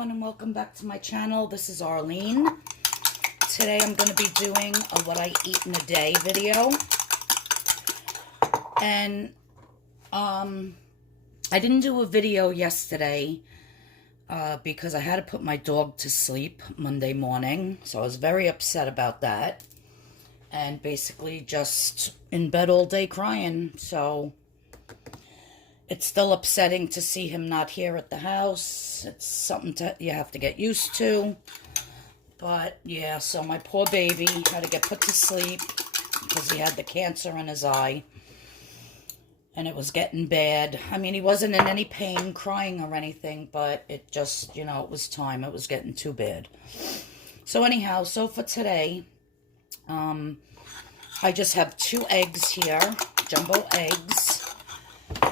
everyone, and welcome back to my channel. This is Arlene. Today I'm going to be doing a what I eat in a day video. And I didn't do a video yesterday because I had to put my dog to sleep Monday morning. So I was very upset about that. And basically just in bed all day crying. So it's still upsetting to see him not here at the house. It's something you have to get used to. But yeah, so my poor baby had to get put to sleep because he had the cancer in his eye. And it was getting bad. I mean, he wasn't in any pain, crying or anything, but it just, you know, it was time. It was getting too bad. So anyhow, so for today, I just have 2 eggs here, jumbo eggs.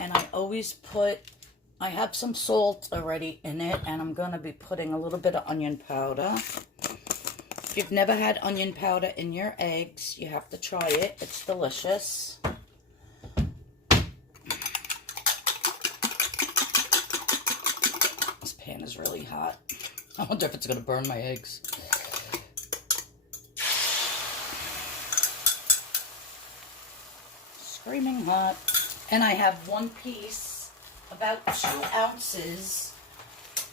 And I always I have some salt already in it, and I'm going to be putting a little bit of onion powder. If you've never had onion powder in your eggs, you have to try it. It's delicious. This pan is really hot. I wonder if it's going to burn my eggs. Screaming hot. And I have 1 piece, about 2 ounces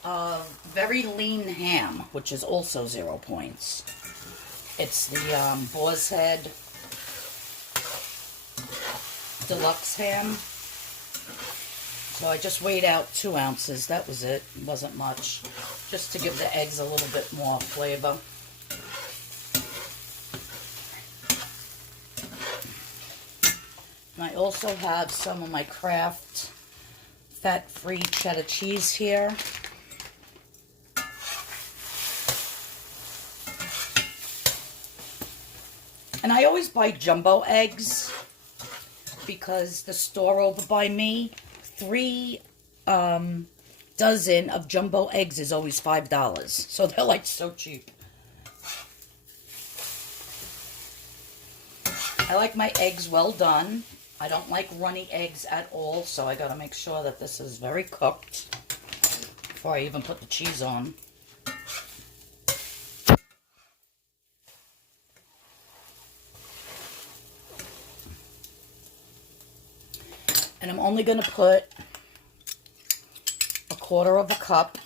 of very lean ham, which is also 0 points. It's the Boar's Head Deluxe ham. So I just weighed out 2 ounces. That was it. It wasn't much. Just to give the eggs a little bit more flavor. And I also have some of my Kraft fat-free cheddar cheese here. And I always buy jumbo eggs because the store over by me, 3 dozen of jumbo eggs is always $5. So they're like so cheap. I like my eggs well done. I don't like runny eggs at all, so I gotta make sure that this is very cooked before I even put the cheese on. And I'm only gonna put 1/4 cup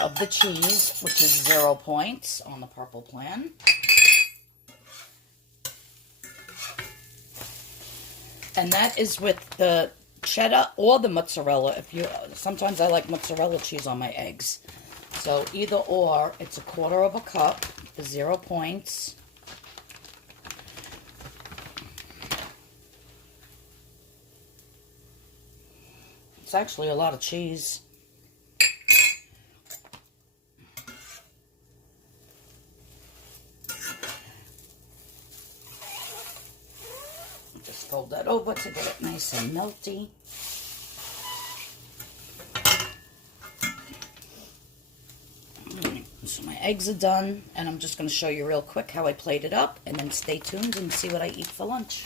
of the cheese, which is 0 points on the Purple Plan. And that is with the cheddar or the mozzarella. Sometimes I like mozzarella cheese on my eggs. So either or, it's 1/4 cup for 0 points. It's actually a lot of cheese. Just fold that over to get it nice and melty. So my eggs are done, and I'm just going to show you real quick how I plate it up, and then stay tuned and see what I eat for lunch.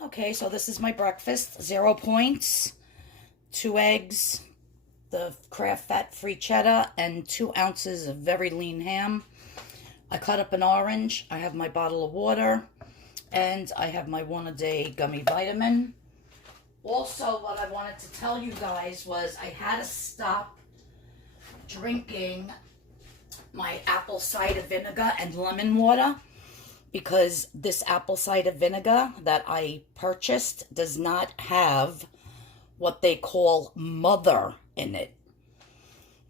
Okay, so this is my breakfast. 0 points, 2 eggs, the Kraft fat-free cheddar, and 2 ounces of very lean ham. I cut up an orange. I have my bottle of water. And I have my 1-a-day gummy vitamin. Also, what I wanted to tell you guys was I had to stop drinking my apple cider vinegar and lemon water because this apple cider vinegar that I purchased does not have what they call mother in it.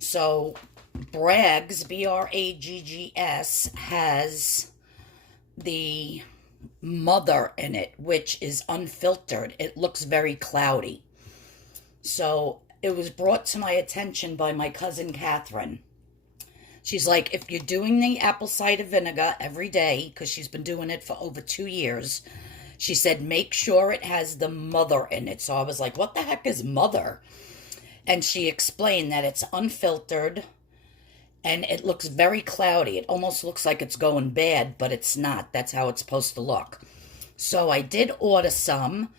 So Bragg's, B-R-A-G-G-S, has the mother in it, which is unfiltered. It looks very cloudy. So it was brought to my attention by my cousin Catherine. She's like, if you're doing the apple cider vinegar every day, because she's been doing it for over 2 years, she said, make sure it has the mother in it. So I was like, what the heck is mother? And she explained that it's unfiltered and it looks very cloudy. It almost looks like it's going bad, but it's not. That's how it's supposed to look. So I did order some.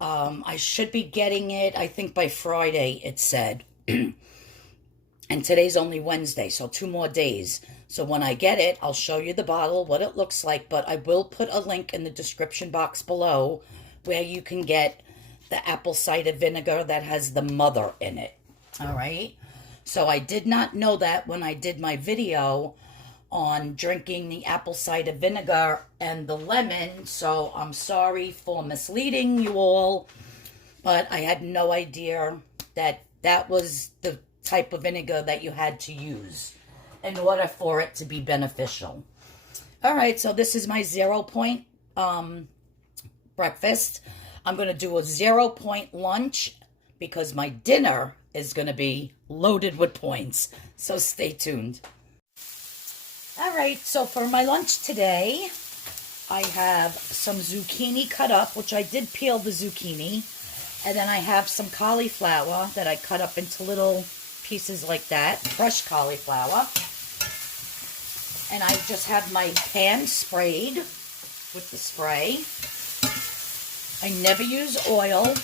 I should be getting it, I think, by Friday, it said. And today's only Wednesday, so 2 more days. So when I get it, I'll show you the bottle, what it looks like, but I will put a link in the description box below where you can get the apple cider vinegar that has the mother in it. All right? So I did not know that when I did my video on drinking the apple cider vinegar and the lemon, so I'm sorry for misleading you all, but I had no idea that that was the type of vinegar that you had to use in order for it to be beneficial. All right, so this is my 0 point breakfast. I'm going to do a 0 point lunch because my dinner is going to be loaded with points. So stay tuned. All right, so for my lunch today, I have some zucchini cut up, which I did peel the zucchini. And then I have some cauliflower that I cut up into little pieces like that, fresh cauliflower. And I just have my pan sprayed with the spray. I never use oil.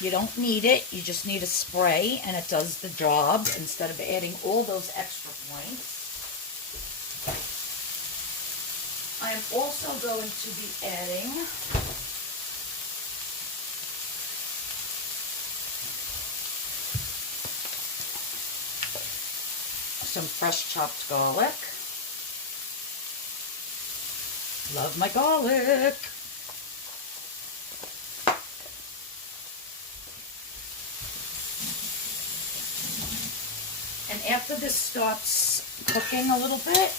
You don't need it. You just need a spray, and it does the job instead of adding all those extra points. I am also going to be adding some fresh chopped garlic. Love my garlic. And after this starts cooking a little bit,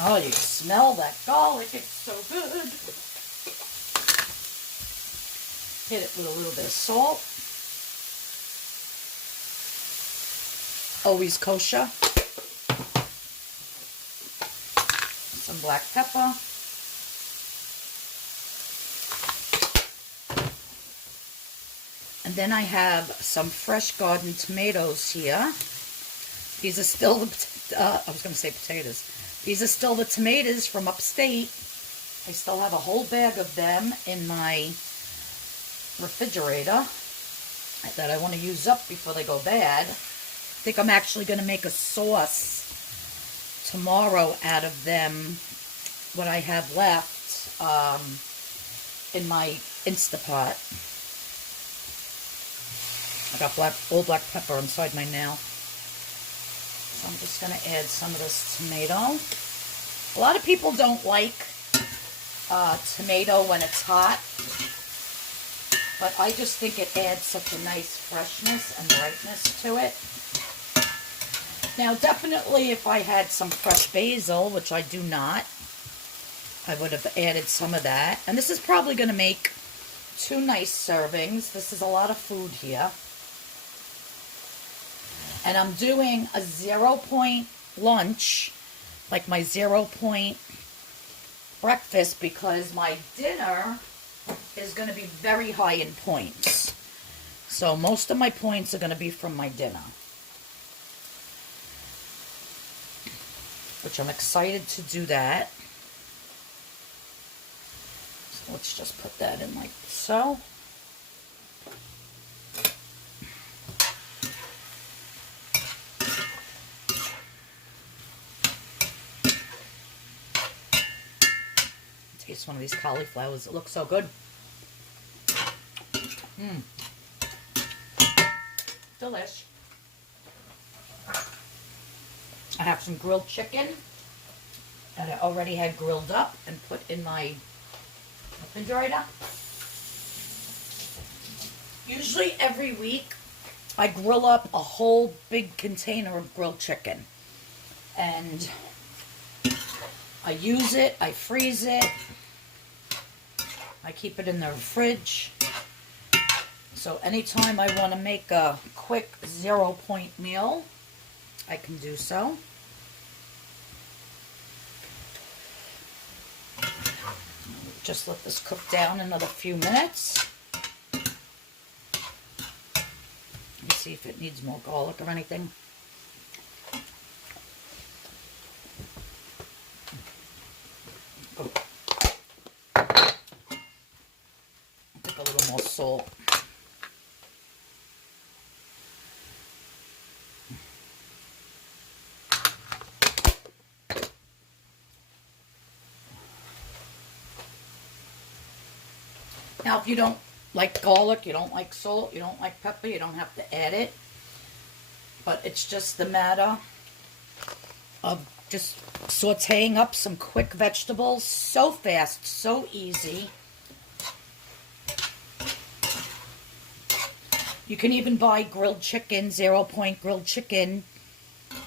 oh, you smell that garlic. It's so good. Hit it with a little bit of salt. Always kosher. Some black pepper. And then I have some fresh garden tomatoes here. These are still the, I was going to say potatoes. These are still the tomatoes from upstate. I still have a whole bag of them in my refrigerator that I want to use up before they go bad. I think I'm actually going to make a sauce tomorrow out of them, what I have left in my Instapot. I got all black pepper inside my nail. So I'm just going to add some of this tomato. A lot of people don't like tomato when it's hot, but I just think it adds such a nice freshness and brightness to it. Now, definitely if I had some fresh basil, which I do not, I would have added some of that. And this is probably going to make 2 nice servings. This is a lot of food here. And I'm doing a 0 point lunch, like my 0 point breakfast, because my dinner is going to be very high in points. So most of my points are going to be from my dinner, which I'm excited to do that. So let's just put that in like so. Taste one of these cauliflowers. It looks so good. Delish. I have some grilled chicken that I already had grilled up and put in my refrigerator. Usually every week I grill up a whole big container of grilled chicken. And I use it, I freeze it, I keep it in the fridge. So anytime I want to make a quick 0 point meal, I can do so. Just let this cook down another few minutes. Let me see if it needs more garlic or anything. Now, if you don't like garlic, you don't like salt, you don't like pepper, you don't have to add it. But it's just the matter of just sauteing up some quick vegetables. So fast, so easy. You can even buy grilled chicken, 0-point grilled chicken,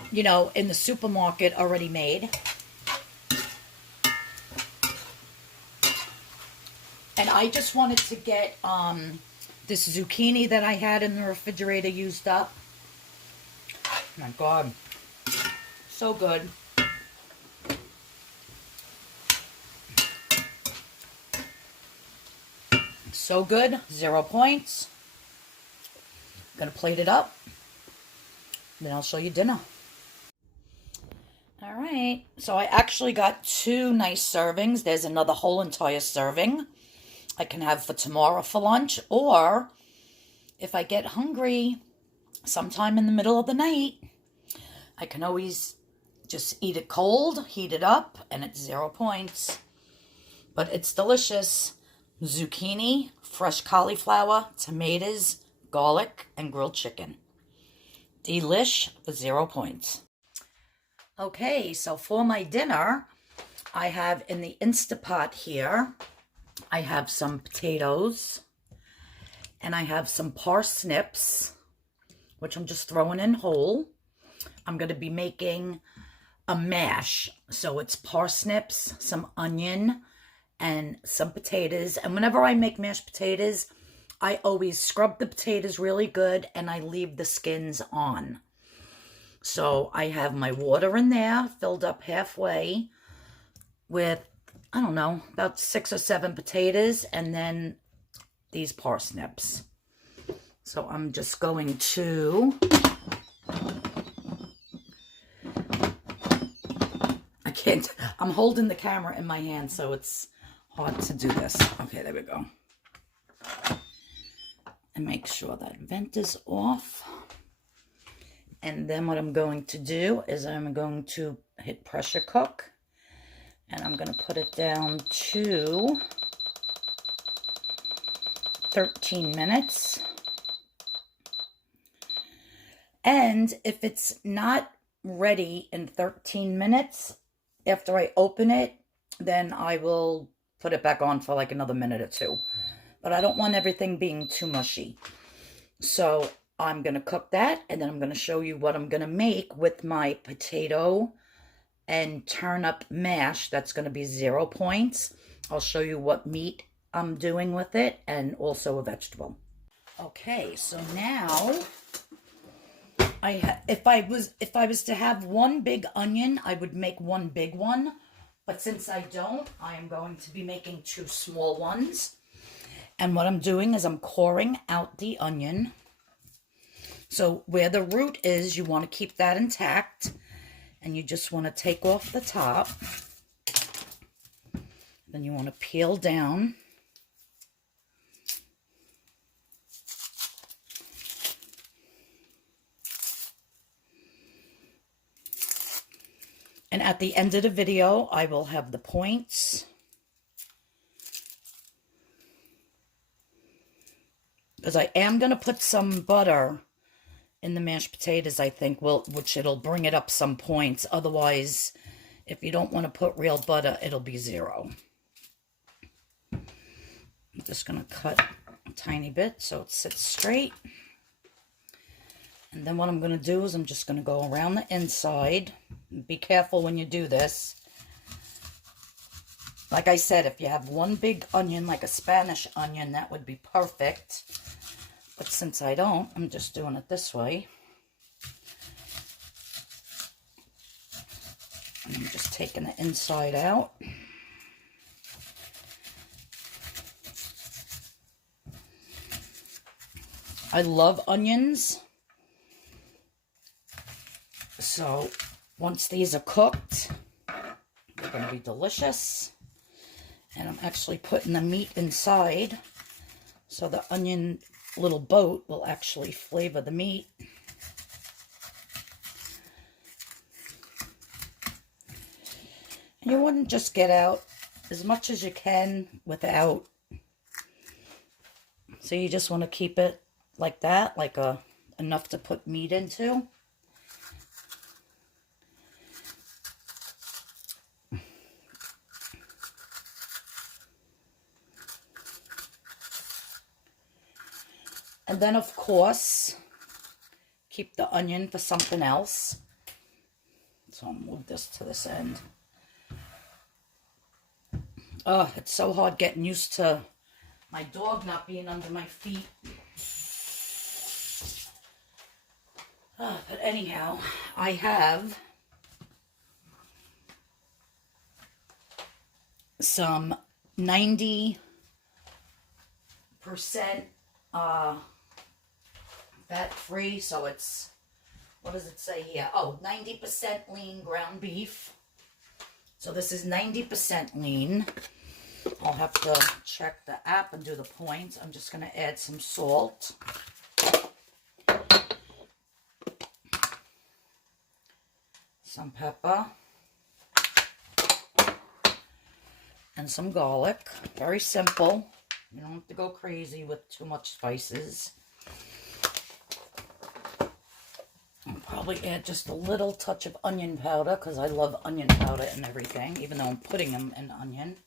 you know, in the supermarket already made. And I just wanted to get this zucchini that I had in the refrigerator used up. Oh my God. So good. So good. 0 points. Gonna plate it up. Then I'll show you dinner. All right. So I actually got 2 nice servings. There's another whole entire serving I can have for tomorrow for lunch. Or if I get hungry sometime in the middle of the night, I can always just eat it cold, heat it up, and it's 0 points. But it's delicious. Zucchini, fresh cauliflower, tomatoes, garlic, and grilled chicken. Delish for 0 points. Okay, so for my dinner, I have in the Instapot here, I have some potatoes, and I have some parsnips, which I'm just throwing in whole. I'm going to be making a mash. So it's parsnips, some onion, and some potatoes. And whenever I make mashed potatoes, I always scrub the potatoes really good and I leave the skins on. So I have my water in there, filled up halfway with, I don't know, about 6 or 7 potatoes, and then these parsnips. So I'm just going to, I'm holding the camera in my hand, so it's hard to do this. Okay, there we go. And make sure that vent is off. And then what I'm going to do is I'm going to hit pressure cook. And I'm going to put it down to 13 minutes. And if it's not ready in 13 minutes, after I open it, then I will put it back on for like another minute or 2. But I don't want everything being too mushy. So I'm going to cook that, and then I'm going to show you what I'm going to make with my potato and turnip mash. That's going to be 0 points. I'll show you what meat I'm doing with it, and also a vegetable. Okay, so now if I was to have one big onion, I would make one big one. But since I don't, I am going to be making 2 small ones. And what I'm doing is I'm coring out the onion. So where the root is, you want to keep that intact. And you just want to take off the top. Then you want to peel down. And at the end of the video, I will have the points. Because I am going to put some butter in the mashed potatoes, I think, which it'll bring it up some points. Otherwise, if you don't want to put real butter, it'll be 0. I'm just going to cut a tiny bit so it sits straight. And then what I'm going to do is I'm just going to go around the inside. Be careful when you do this. Like I said, if you have one big onion, like a Spanish onion, that would be perfect. But since I don't, I'm just doing it this way. And I'm just taking the inside out. I love onions. So once these are cooked, they're going to be delicious. And I'm actually putting the meat inside, so the onion little boat will actually flavor the meat. And you wouldn't just get out as much as you can without So you just want to keep it like that, like enough to put meat into. And then, of course, keep the onion for something else. So I'll move this to this end. Oh, it's so hard getting used to my dog not being under my feet. Oh, but anyhow, I have some 90% fat-free, so it's, what does it say here? Oh, 90% lean ground beef. So this is 90% lean. I'll have to check the app and do the points. I'm just going to add some salt. Some pepper. And some garlic. Very simple. You don't have to go crazy with too much spices. I'll probably add just a little touch of onion powder because I love onion powder and everything, even though I'm putting them in onion.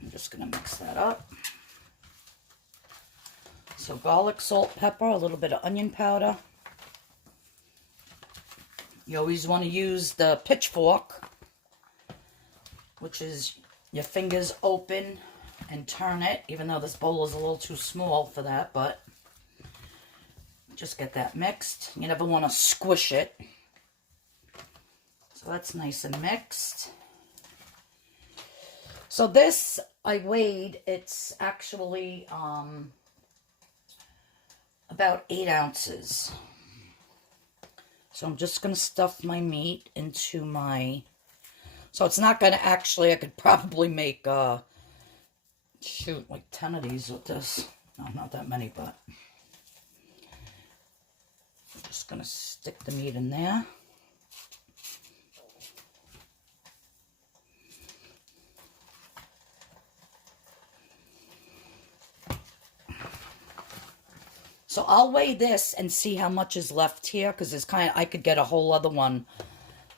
I'm just going to mix that up. So garlic, salt, pepper, a little bit of onion powder. You always want to use the pitchfork, which is your fingers open and turn it, even though this bowl is a little too small for that, but just get that mixed. You never want to squish it. So that's nice and mixed. So this, I weighed, it's actually about 8 ounces. So I'm just going to stuff my meat into my... So it's not going to actually, I could probably make, shoot, like 10 of these with this. No, not that many, but... I'm just going to stick the meat in there. So I'll weigh this and see how much is left here, because it's kind of, I could get a whole other one,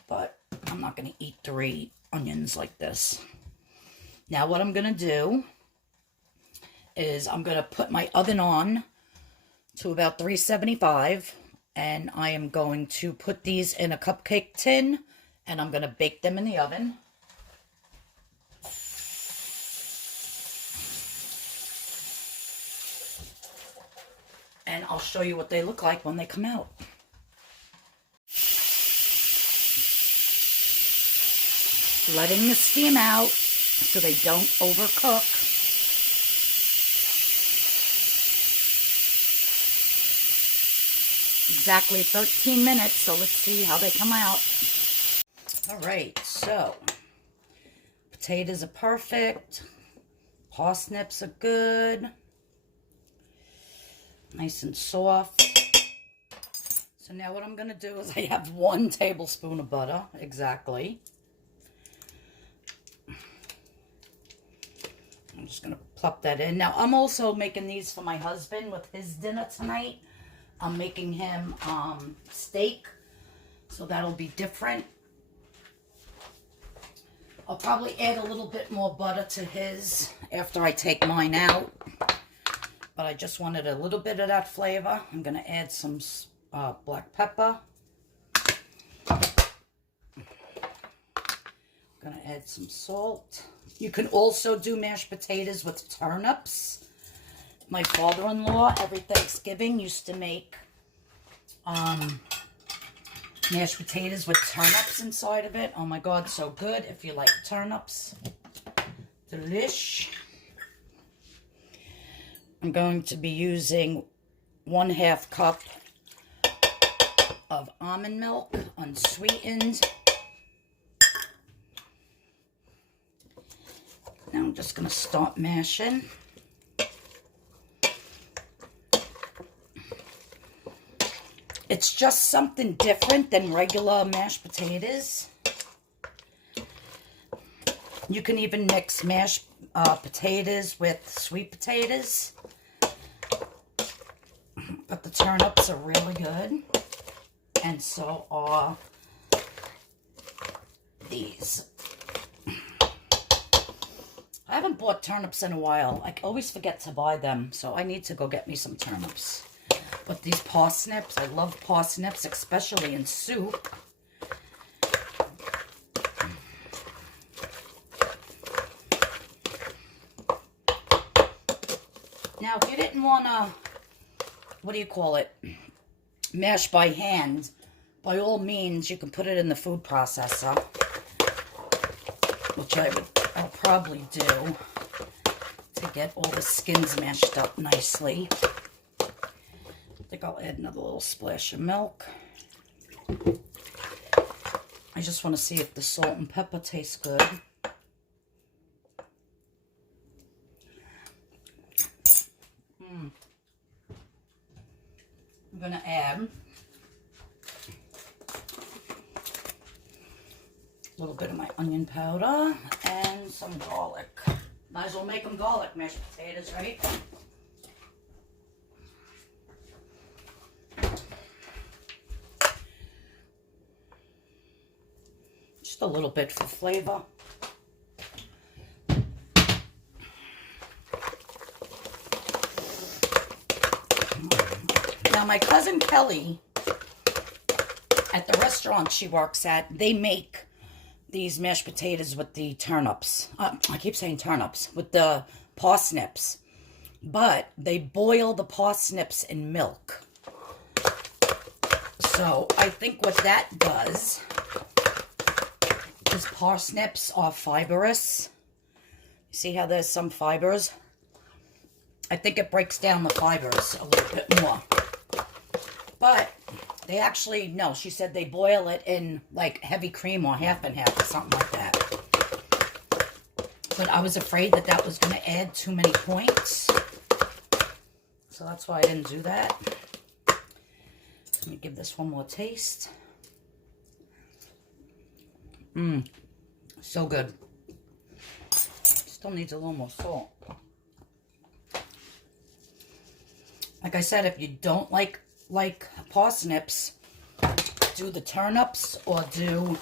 but I'm not going to eat 3 onions like this. Now what I'm going to do is I'm going to put my oven on to about 375, and I am going to put these in a cupcake tin, and I'm going to bake them in the oven. And I'll show you what they look like when they come out. Letting the steam out so they don't overcook. Exactly 13 minutes, so let's see how they come out. All right, so potatoes are perfect. Parsnips are good. Nice and soft. So now what I'm going to do is I have 1 tablespoon of butter, exactly. I'm just going to plop that in. Now I'm also making these for my husband with his dinner tonight. I'm making him steak, so that'll be different. I'll probably add a little bit more butter to his after I take mine out. But I just wanted a little bit of that flavor. I'm going to add some black pepper. I'm going to add some salt. You can also do mashed potatoes with turnips. My father-in-law, every Thanksgiving, used to make mashed potatoes with turnips inside of it. Oh my God, so good if you like turnips. Delish. I'm going to be using 1/2 cup of almond milk, unsweetened. Now I'm just going to start mashing. It's just something different than regular mashed potatoes. You can even mix mashed potatoes with sweet potatoes. But the turnips are really good. And so are these. I haven't bought turnips in a while. I always forget to buy them. So I need to go get me some turnips. But these parsnips, I love parsnips, especially in soup. Now, if you didn't want to, what do you call it, mash by hand, by all means, you can put it in the food processor, which I'll probably do to get all the skins mashed up nicely. I think I'll add another little splash of milk. I just want to see if the salt and pepper tastes good. I'm going to add a little bit of my onion powder and some garlic. Might as well make them garlic mashed potatoes, right? Just a little bit for flavor. Now, my cousin Kelly, at the restaurant she works at, they make these mashed potatoes with the turnips. I keep saying turnips, with the parsnips. But they boil the parsnips in milk. So I think what that does is parsnips are fibrous. See how there's some fibers? I think it breaks down the fibers a little bit more. But they actually, no, she said they boil it in like heavy cream or half and half or something like that. But I was afraid that that was going to add too many points. So that's why I didn't do that. Let me give this one more taste. So good. Still needs a little more salt. Like I said, if you don't like parsnips, do the turnips or do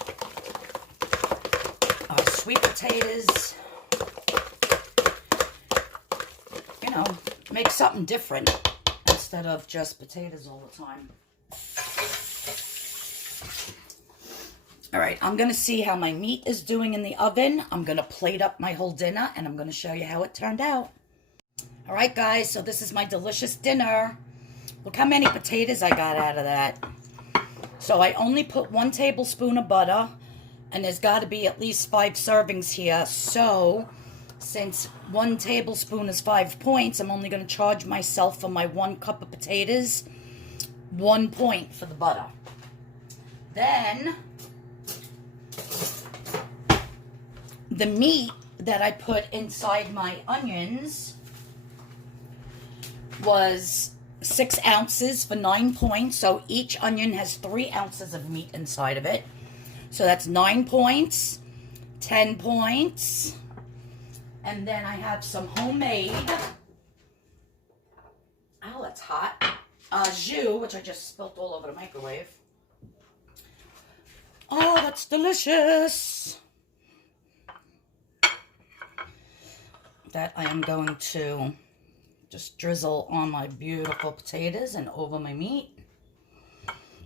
sweet potatoes. You know, make something different instead of just potatoes all the time. All right, I'm going to see how my meat is doing in the oven. I'm going to plate up my whole dinner, and I'm going to show you how it turned out. All right, guys, so this is my delicious dinner. Look how many potatoes I got out of that. So I only put 1 tablespoon of butter, and there's got to be at least 5 servings here. So since 1 tablespoon is 5 points, I'm only going to charge myself for my 1 cup of potatoes 1 point for the butter. Then the meat that I put inside my onions was 6 ounces for 9 points. So each onion has 3 ounces of meat inside of it. So that's 9 points, 10 points. And then I have some homemade, oh, that's hot, jus, which I just spilt all over the microwave. Oh, that's delicious. That I am going to just drizzle on my beautiful potatoes and over my meat.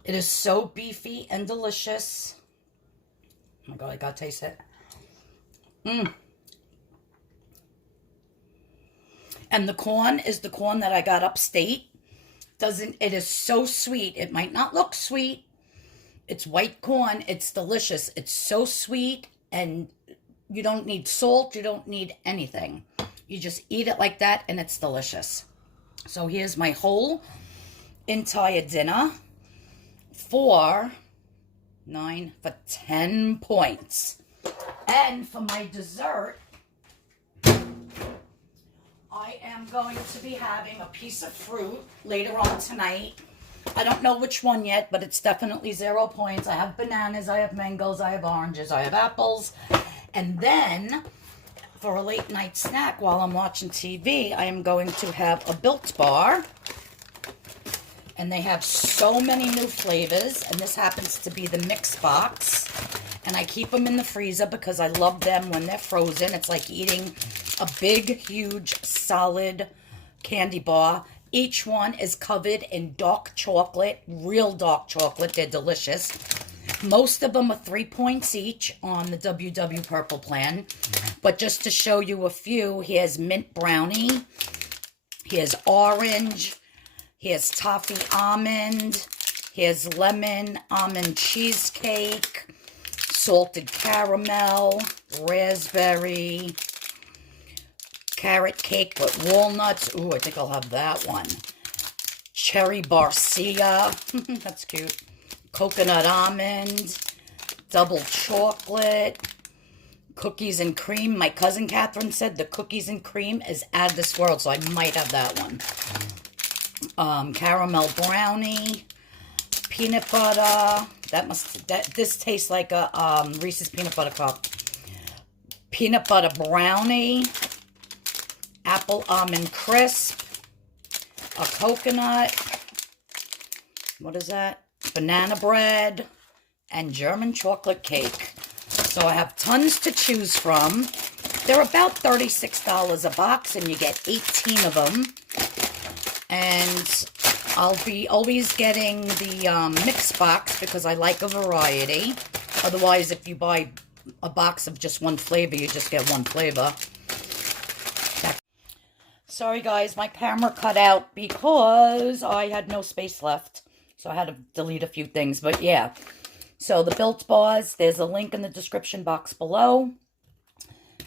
It is so beefy and delicious. Oh my God, I gotta taste it. And the corn is the corn that I got upstate. It is so sweet. It might not look sweet. It's white corn. It's delicious. It's so sweet, and you don't need salt. You don't need anything. You just eat it like that, and it's delicious. So here's my whole entire dinner for 10 points. And for my dessert, I am going to be having a piece of fruit later on tonight. I don't know which one yet, but it's definitely 0 points. I have bananas, I have mangoes, I have oranges, I have apples. And then, for a late night snack while I'm watching TV, I am going to have a Built Bar. And they have so many new flavors. And this happens to be the mix box. And I keep them in the freezer because I love them when they're frozen. It's like eating a big, huge, solid candy bar. Each one is covered in dark chocolate, real dark chocolate. They're delicious. Most of them are 3 points each on the WW Purple Plan. But just to show you a few, here's mint brownie. Here's orange. Here's toffee almond. Here's lemon almond cheesecake. Salted caramel. Raspberry. Carrot cake with walnuts. Ooh, I think I'll have that one. Cherry barcia. That's cute. Coconut almond. Double chocolate. Cookies and cream. My cousin Catherine said the cookies and cream is out of this world, so I might have that one. Caramel brownie. Peanut butter. This tastes like a Reese's peanut butter cup. Peanut butter brownie. Apple almond crisp, a coconut, what is that? Banana bread, and German chocolate cake. So I have tons to choose from. They're about $36 a box, and you get 18 of them. And I'll be always getting the mix box because I like a variety. Otherwise, if you buy a box of just one flavor, you just get one flavor. Sorry guys, my camera cut out because I had no space left. So I had to delete a few things, but yeah. So the Built Bars, there's a link in the description box below.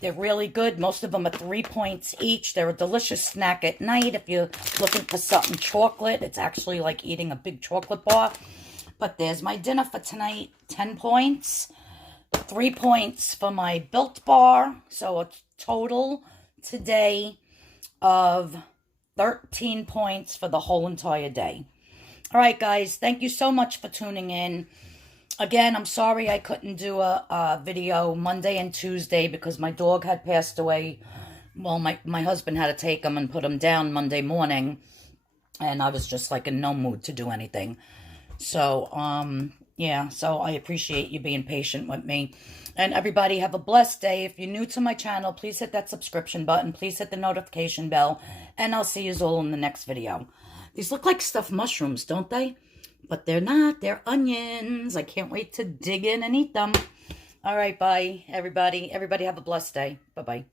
They're really good. Most of them are 3 points each. They're a delicious snack at night. If you're looking for something chocolate, it's actually like eating a big chocolate bar. But there's my dinner for tonight. 10 points. 3 points for my Built Bar. So a total today of 13 points for the whole entire day. All right, guys. Thank you so much for tuning in. Again, I'm sorry I couldn't do a video Monday and Tuesday because my dog had passed away. Well, my husband had to take him and put him down Monday morning. And I was just like in no mood to do anything. So, yeah. So I appreciate you being patient with me. And everybody have a blessed day. If you're new to my channel, please hit that subscription button. Please hit the notification bell. And I'll see you all in the next video. These look like stuffed mushrooms, don't they? But they're not. They're onions. I can't wait to dig in and eat them. All right, bye, everybody. Everybody have a blessed day. Bye-bye.